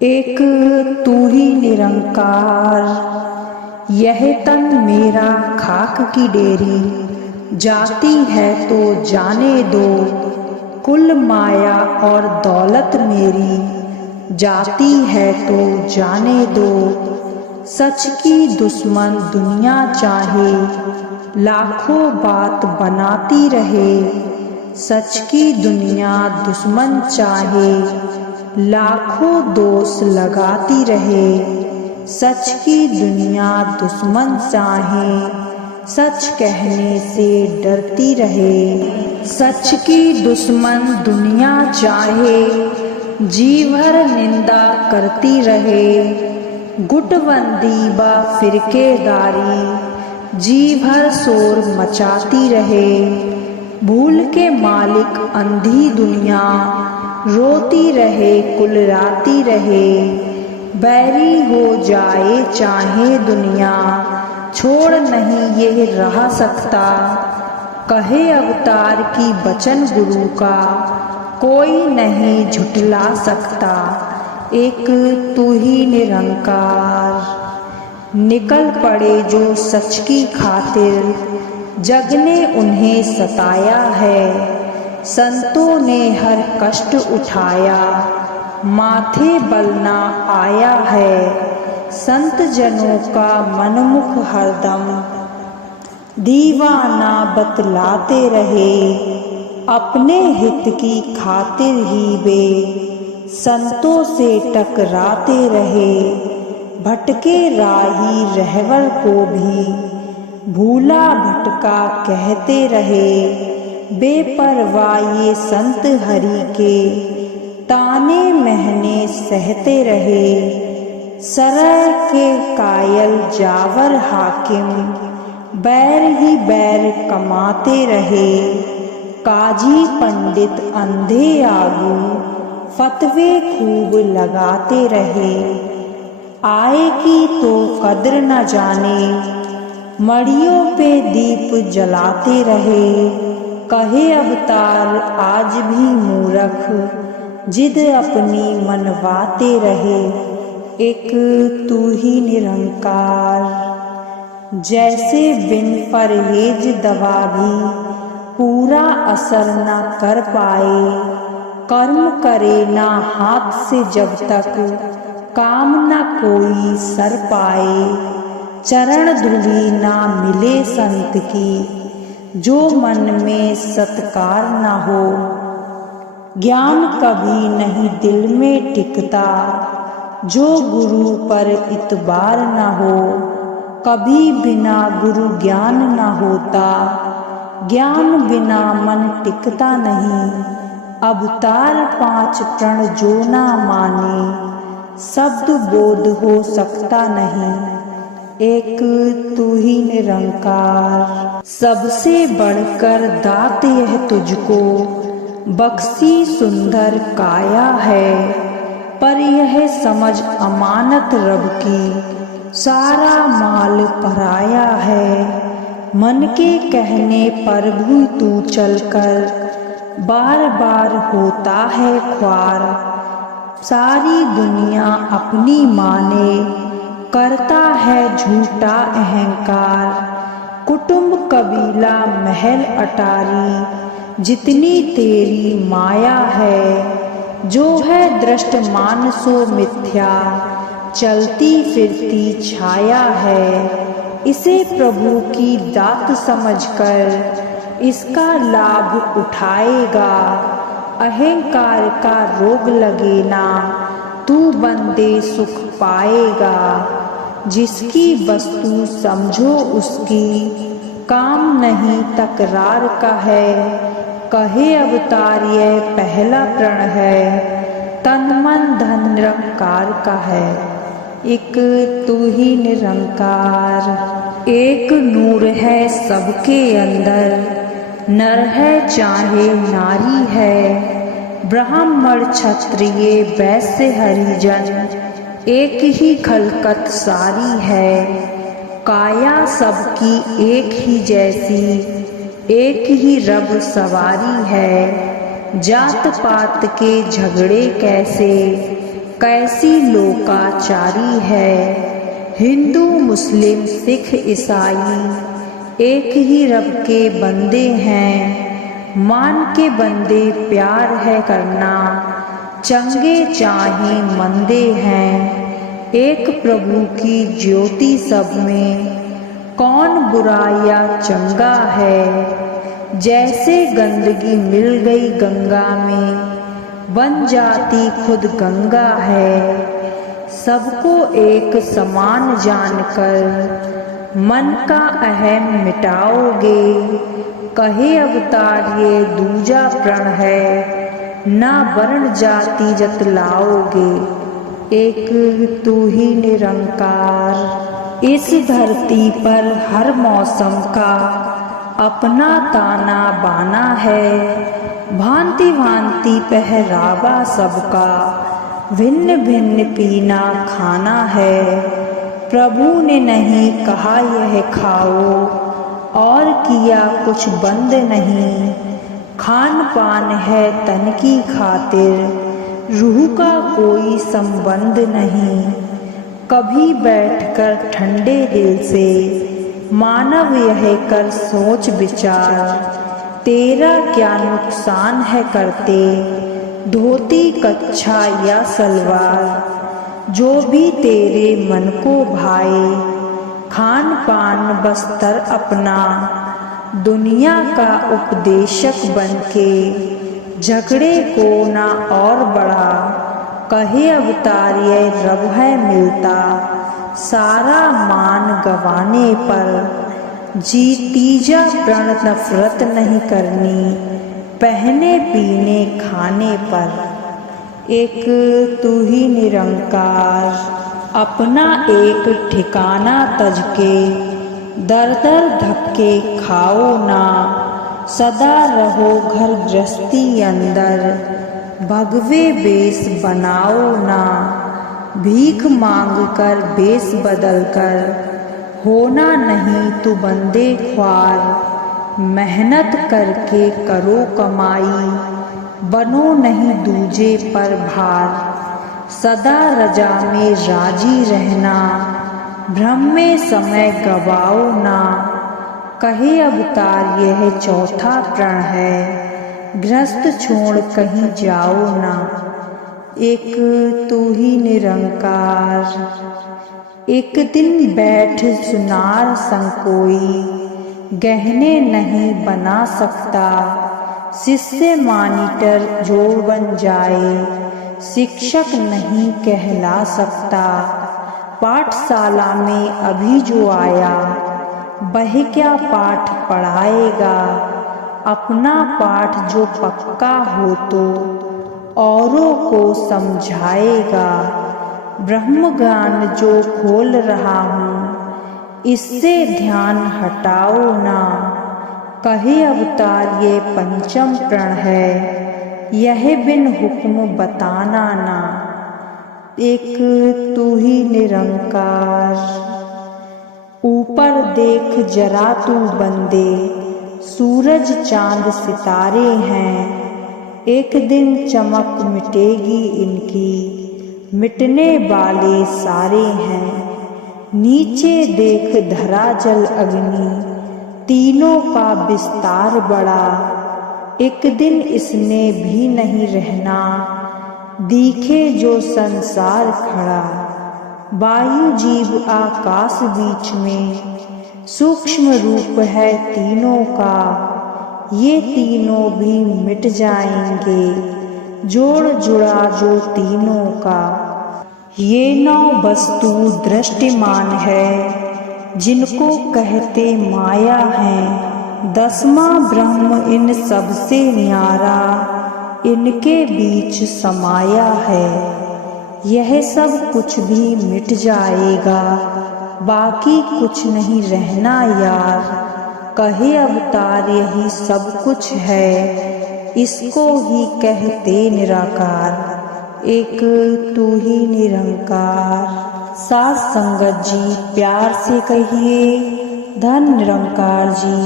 एक तू ही निरंकार, यह तन मेरा खाक की डेरी, जाती है तो जाने दो, कुल माया और दौलत मेरी, जाती है तो जाने दो। सच की दुश्मन दुनिया चाहे, लाखों बात बनाती रहे, सच की दुनिया दुश्मन चाहे, लाखों दोष लगाती रहे, सच की दुनिया दुश्मन चाहे, सच कहने से डरती रहे। सच की दुश्मन दुनिया चाहे, जी भर निंदा करती रहे, गुटबंदी व फिरकेदारी, जी भर शोर मचाती रहे, भूल के मालिक अंधी दुनिया, रोती रहे कुलराती रहे, बैरी हो जाए चाहे दुनिया, छोड़ नहीं ये रह सकता, कहे अवतार की वचन गुरु का, कोई नहीं झुठला सकता। एक तू ही निरंकार। निकल पड़े जो सच की खातिर, जग ने उन्हें सताया है, संतों ने हर कष्ट उठाया, माथे बल ना आया है, संत जनों का मनमुख हरदम, दीवाना बतलाते रहे, अपने हित की खातिर ही वे, संतों से टकराते रहे, भटके राही रहवर को भी, भूला भटका कहते रहे, बेपरवाह ये संत हरि के, ताने महने सहते रहे, सरय के कायल जावर हाकिम, बैर ही बैर कमाते रहे, काजी पंडित अंधे आगू, फतवे खूब लगाते रहे, आए की तो कद्र न जाने, मड़ियों पे दीप जलाते रहे, कहे अवतार आज भी मूरख, जिद अपनी मनवाते रहे। एक तू ही निरंकार। जैसे बिन परहेज दवा भी पूरा असर न कर पाए, कर्म करे ना हाथ से जब तक, काम न कोई सर पाए, चरण धूलि ना मिले संत की, जो मन में सत्कार न हो, ज्ञान कभी नहीं दिल में टिकता, जो गुरु पर इतबार न हो, कभी बिना गुरु ज्ञान न होता, ज्ञान बिना मन टिकता नहीं, अवतार 5 प्रण जो ना माने, शब्द बोध हो सकता नहीं। एक तू ही निरंकार। सबसे बढ़कर दात यह तुझको, बख्शी सुंदर काया है, पर यह समझ अमानत रब की, सारा माल पराया है, मन के कहने पर भी तू चलकर, बार बार होता है ख्वार, सारी दुनिया अपनी माने, करता है झूठा अहंकार, कुटुंब कबीला महल अटारी, जितनी तेरी माया है, जो है दृष्ट मान सो मिथ्या, चलती फिरती छाया है, इसे प्रभु की दात समझकर, इसका लाभ उठाएगा, अहंकार का रोग लगे ना, तू बंदे सुख पाएगा, जिसकी वस्तु समझो उसकी, काम नहीं तकरार का है, कहे अवतार यह पहला प्रण है, तन मन धन निरंकार का है। एक तू ही निरंकार। एक नूर है सबके अंदर, नर है चाहे नारी है, ब्राह्मण क्षत्रिय वैश्य हरिजन, एक ही खलकत सारी है, काया सबकी एक ही जैसी, एक ही रब सवारी है, जात पात के झगड़े कैसे, कैसी लोकाचारी है। हिंदू मुस्लिम सिख ईसाई एक ही रब के बंदे हैं। मान के बंदे प्यार है करना, चंगे चाहे मंदे हैं। एक प्रभु की ज्योति सब में, कौन बुरा या चंगा है। जैसे गंदगी मिल गई गंगा में, बन जाती खुद गंगा है। सबको एक समान जानकर मन का अहम मिटाओगे। कहे अवतार ये दूजा प्रण है, ना वर्ण जाति जतलाओगे। एक तू ही निरंकार। इस धरती पर हर मौसम का अपना ताना बाना है। भांति भांति पहरावा सबका, भिन्न भिन्न पीना खाना है। प्रभु ने नहीं कहा यह खाओ, और किया कुछ बंद नहीं। खान पान है तन की खातिर, रूह का कोई संबंध नहीं। कभी बैठकर ठंडे दिल से मानव यह कर सोच विचार, तेरा क्या नुकसान है करते धोती कच्छा या सलवार। जो भी तेरे मन को भाए, खान पान बस्तर अपना। दुनिया का उपदेशक बनके झगड़े को ना और बढ़ा। कहे अवतार ये रब है मिलता, सारा मान गवाने पर। जी तीजा प्रण नफरत नहीं करनी, पहने पीने खाने पर। एक तू ही निरंकार। अपना एक ठिकाना तज के, दर दर धक्के खाओ ना। सदा रहो घर गृहस्थी अंदर, भगवे बेस बनाओ ना। भीख मांग कर बेस बदल कर, होना नहीं तू बंदे ख्वार। मेहनत करके करो कमाई, बनो नहीं दूजे पर भार। सदा रजा में राजी रहना, भ्रम में समय गवाओ ना। कहे अवतार यह चौथा प्रण है, गृहस्थ छोड़ कहीं जाओ ना। एक तू ही निरंकार। एक दिन बैठ सुनार संग कोई, गहने नहीं बना सकता। शिष्य मॉनिटर जो बन जाए, शिक्षक नहीं कहला सकता। पाठशाला में अभी जो आया, वह क्या पाठ पढ़ाएगा। अपना पाठ जो पक्का हो तो औरों को समझाएगा। ब्रह्म ज्ञान जो खोल रहा हूँ, इससे ध्यान हटाओ ना। कहे अवतार ये पंचम प्रण है, यह बिन हुक्म बताना ना। एक तू ही निरंकार। ऊपर देख जरा तू बंदे, सूरज चांद सितारे हैं। एक दिन चमक मिटेगी इनकी, मिटने वाले सारे हैं। नीचे देख धरा जल अग्नि, तीनों का विस्तार बड़ा। एक दिन इसने भी नहीं रहना, दिखे जो संसार खड़ा। वायु जीव आकाश बीच में, सूक्ष्म रूप है तीनों का। ये तीनों भी मिट जाएंगे, जोड़ जुड़ा जो तीनों का। ये 9 वस्तु दृष्टिमान है, जिनको कहते माया है। 10वां ब्रह्म इन सबसे न्यारा, इनके बीच समाया है। यह सब कुछ भी मिट जाएगा, बाकी कुछ नहीं रहना यार। कहे अवतार यही सब कुछ है, इसको ही कहते निराकार। एक तू ही निरंकार। साथ संगत जी प्यार से कहिए, धन निरंकार जी।